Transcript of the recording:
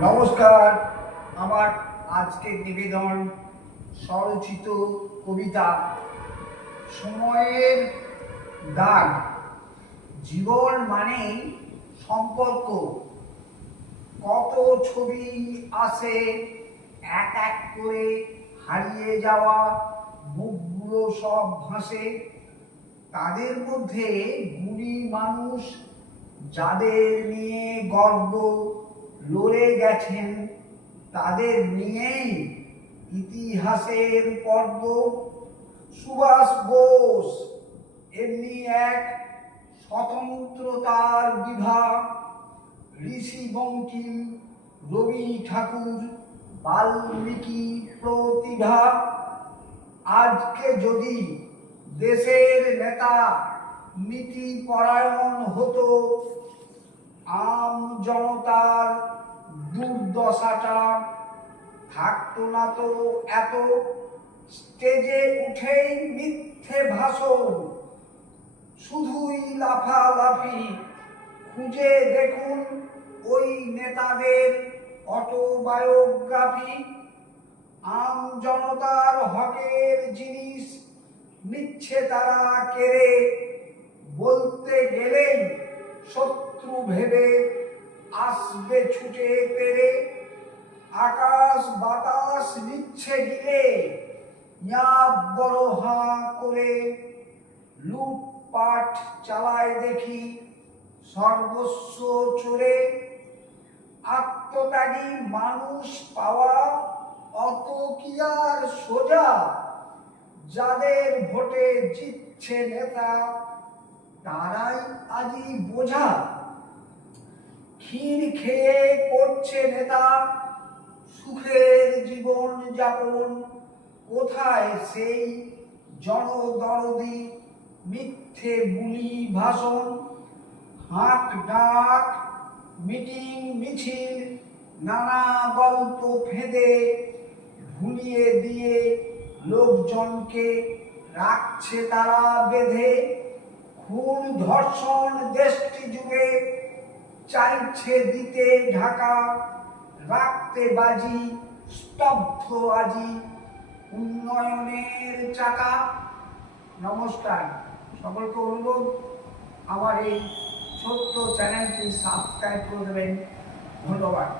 নমস্কার। আমার আজকের নিবেদন স্বরচিত কবিতা, সময়ের দাগ। জীবন মানেই সম্পর্ক। কত ছবি আসে, এক এক করে হারিয়ে যাওয়া মুখগুলো সব ভাসে। তাদের মধ্যে গুণী মানুষ যাদের নিয়ে গর্ব লড়ে গেছেন তাদের নিয়েই ইতিহাসের পর্ব। সুভাষ বোস এমনি এক স্বতন্ত্রতার বিভাগ ঋষি বঙ্কিম, রবি ঠাকুর, বাল্মীকি প্রতিভা। আজকে যদি দেশের নেতা নীতি পরায়ণ হতো আম জনতার দুর্দশাটা থাকতো না তো এত। স্টেজে উঠেই মিথ্যে ভাষণ, শুধুই লাফালাফি। খুঁজে দেখুন ওই নেতাদের অটোবায়োগ্রাফি। আম জনতার হকের জিনিস নিচ্ছে তারা কেড়ে। বলতে গেলেই শত্রু ভেবে আসবে ছুটে তেরে, আকাশ বাতাস নিচ্ছে গিলে বড় হাঁ করে লুটপাট চালায় দেখি সর্বস্ব চড়ে আত্মত্যাগী মানুষ পাওয়া অত কি সোজা? যাদের ভোটে জিতছে নেতা তারাই আজই বোঝা। ক্ষীর খেয়ে করছে নেতা, সুখের জীবন যাপন। কোথায় সেই জনদরদি মিথ্যে বুলি ভাষণ? হাঁক ডাক, মিটিং মিছিল, নানা গল্প ফেঁদে ভুলিয়ে দিয়ে লোকজনকে রাখছে তারা বেঁধে। খুন ধর্ষণ দেশটি যুগে চাইছে দিতে ঢাকা, রাখতে বাজি, স্তব্ধ আজি উন্নয়নের চাকা। নমস্কার, সকলকে অনুরোধ, আমার এই ছোট্ট চ্যানেলটি সাবস্ক্রাইব করে দেবেন। ধন্যবাদ।